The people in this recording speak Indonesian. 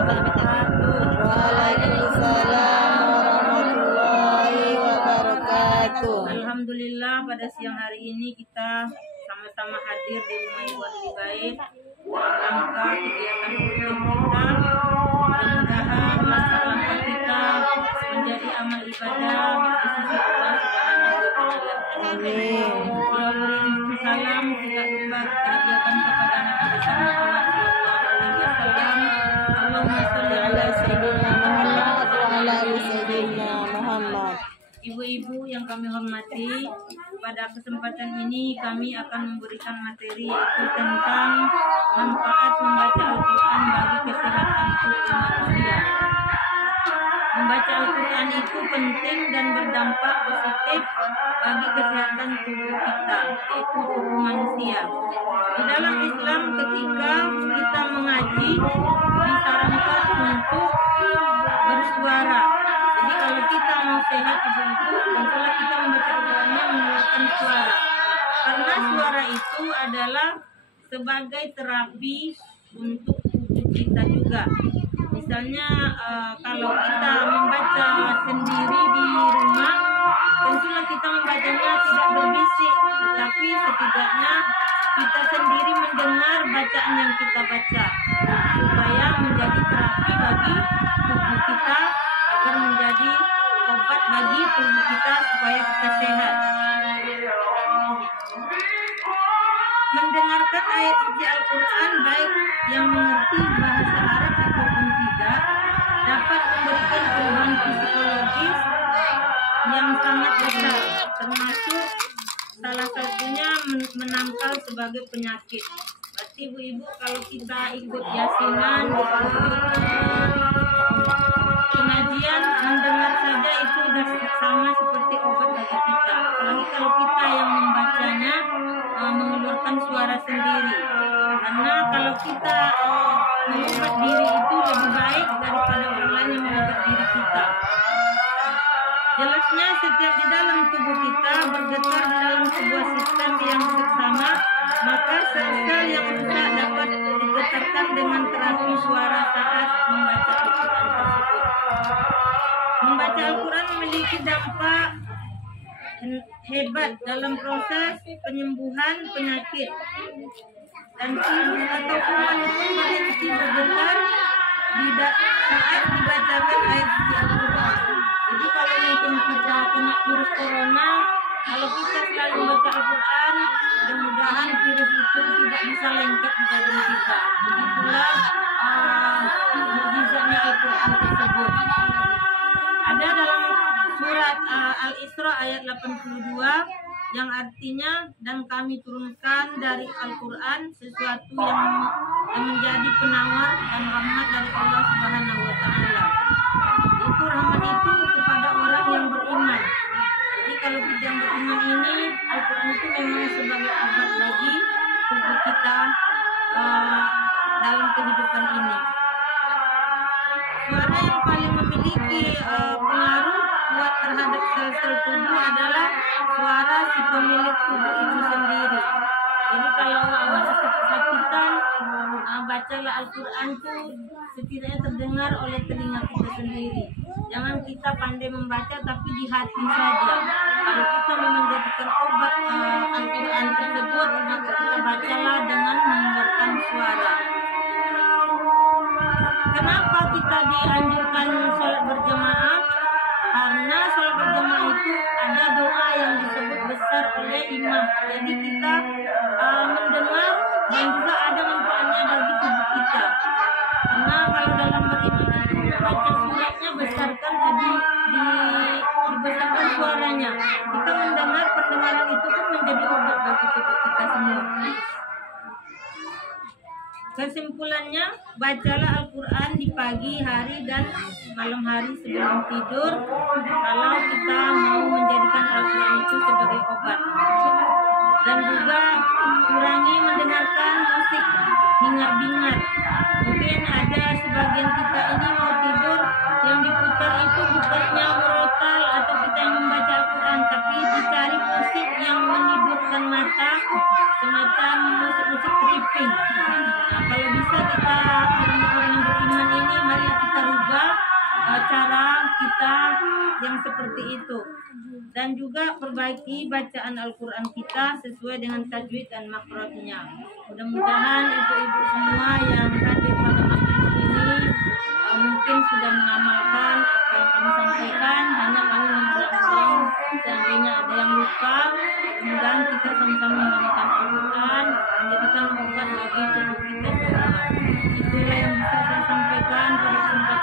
wabarakatuh. Waalaikumsalam warahmatullahi wabarakatuh. Alhamdulillah, pada siang hari ini kita sama-sama hadir di rumah Ibu Ahli Bait dalam rangka kegiatan rutin kita. Mudah-mudahan masa kita menjadi amal ibadah di sisi Allah Subhanahu wa Ta'ala. Amin. Salam tidak lupa kegiatan kepada Nabi besar Muhammad sallallahu alaihi wasallam. Allahumma shalli ala sayyidina Muhammad wa ala ali sayyidina Muhammad. Ibu-ibu yang kami hormati, pada kesempatan ini kami akan memberikan materi yaitu tentang manfaat membaca Al-Quran bagi kesehatan tubuh manusia. Membaca Al-Quran itu penting dan berdampak positif bagi kesehatan tubuh kita, yaitu tubuh manusia. Di dalam Islam, ketika kita mengaji, disarankan untuk bersuara. Jadi kalau kita mau sehat ibu-ibu, tentulah kita membaca Al-Qurannya mengeluarkan suara. Karena suara itu adalah sebagai terapi untuk tubuh kita juga. Misalnya kalau kita membaca sendiri di rumah, tentulah kita membacanya tidak berbisik, tetapi setidaknya kita sendiri mendengar bacaan yang kita baca, supaya menjadi terapi bagi tubuh kita, agar menjadi obat bagi tubuh kita supaya kita sehat. Mendengarkan ayat suci Al-Quran, baik yang mengerti bahasa Arab ataupun tidak, dapat memberikan perubahan psikologis yang sangat besar, termasuk salah satunya menangkal sebagai penyakit. Berarti ibu-ibu, kalau kita ikut yasinan, pengajian, mendengar saja itu sudah sama seperti obat bagi kita. Apalagi kalau kita yang membacanya mengeluarkan suara sendiri. Karena kalau kita mengobat diri itu lebih baik daripada orang lain yang mengobat diri kita. Jelasnya setiap di dalam tubuh kita bergetar di dalam sebuah sistem yang seksama, maka sel-sel yang rusak dapat digetarkan dengan terapi suara saat membaca Al-Quran tersebut. Membaca Al-Quran memiliki dampak hebat dalam proses penyembuhan penyakit, dan virus atau kuman pun berhenti bergetar saat dibacakan ayat suci Al-Quran. Jadi kalau mungkin kita kena virus corona, kalau kita selalu membaca Al-Quran, mudah-mudahan virus itu tidak bisa lengket di badan kita. Begitulah mukjizatnya Al-Quran tersebut. Ada dalam surat Al-Isra ayat 82 yang artinya, dan kami turunkan dari Al-Quran sesuatu yang menjadi penawar dan rahmat dari Allah Subhanahu wa Ta'ala. Itu rahmat itu kepada orang yang beriman. Jadi kalau kita yang beriman ini, Al-Quran itu memang sebagai obat bagi tubuh kita dalam kehidupan ini. Suara yang paling memiliki pengaruh kuat terhadap sel-sel tubuh adalah suara si pemilik tubuh itu sendiri. Jadi kalau ada sakit-sakitan, bacalah Al-Quran itu setidaknya terdengar oleh telinga kita sendiri. Jangan kita pandai membaca tapi di hati saja. Kalau kita menjadikan obat Al-Quran tersebut, maka kita bacalah dengan mengeluarkan suara. Kenapa kita dianjurkan sholat berjamaah? Karena sholat berjamaah itu ada doa yang disebut besar oleh imam. Jadi kita mendengar dan juga ada manfaatnya bagi tubuh kita. Karena kalau dalam beriman itu baca suratnya besarkan, dibesarkan suaranya. Kita mendengar, pendengaran itu pun menjadi obat bagi tubuh kita semua. Kesimpulannya, bacalah Al-Quran di pagi hari dan malam hari sebelum tidur, kalau kita mau menjadikan Al-Quran itu sebagai obat. Dan juga kurangi mendengarkan musik hingar-bingar. Mungkin ada sebagian kita ini mau tidur, yang diputar itu bukannya murotal atau kita yang membaca Al-Quran, tapi dicari musik yang menidurkan mata, semacam musik-musik tripping. Nah, kalau bisa kita orang-orang yang beriman ini, mari yang seperti itu. Dan juga perbaiki bacaan Al-Quran kita sesuai dengan tajwid dan makhrajnya. Mudah-mudahan ibu-ibu semua yang hadir pada majelis ini mungkin sudah mengamalkan apa yang kami sampaikan. Hanya kami mengulang-ulang seandainya ada yang lupa. Mudah-mudahan kita sama-sama mengamalkan Al-Quran, menjadikan obat bagi tubuh kita semua. Itulah yang bisa saya sampaikan pada kesempatan